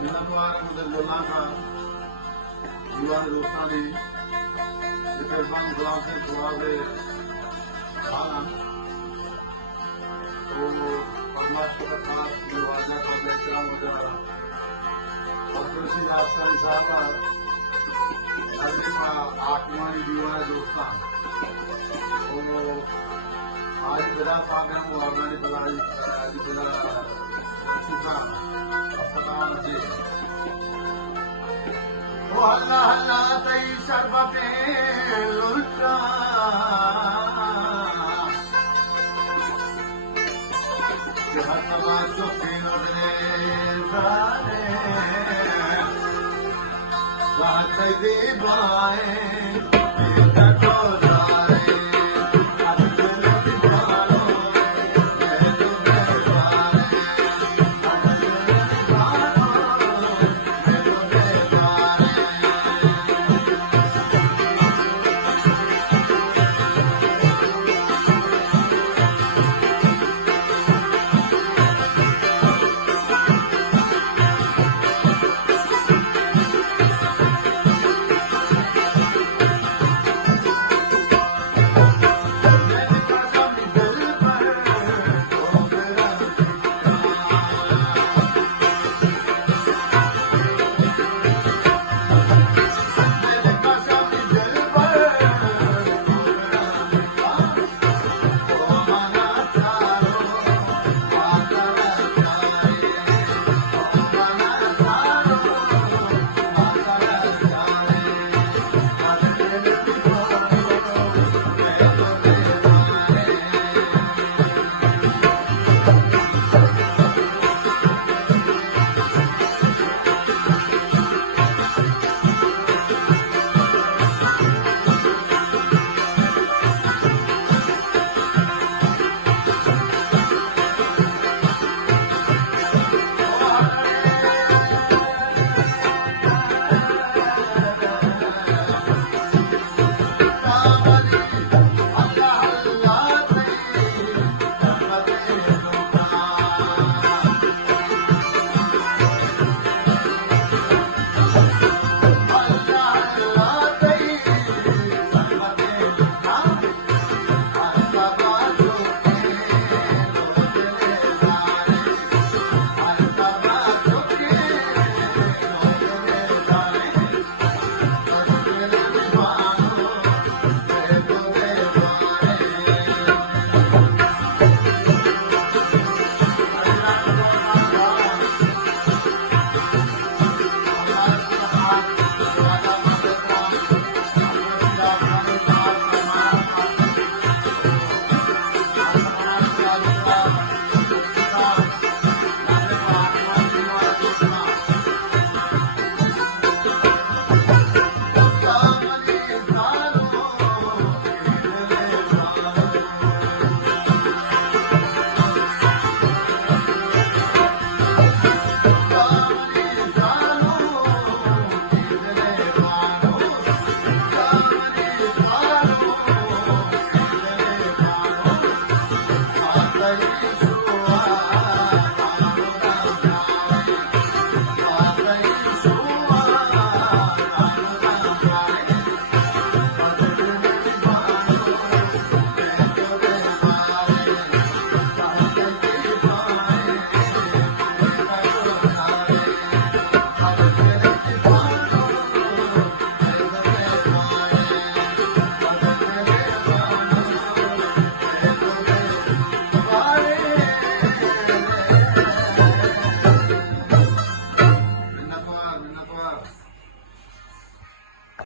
मिलनवार मुझे लोला का दीवार दोस्तानी तकरीबन गुलाम से थोड़ा से खाना तो परमात्मा का खास दरवाजा का बेहतरा मुझे और कृषि रास्ता साहब आठवां दीवार दोस्तान तो आज बिरा पागल वो आगानी बलाई आज बिरा सुखा अस्पताल से वो हल्ला हल्ला तई शरबते लुटा के हल्ला चुपी नजरे जाने जाते दीवाए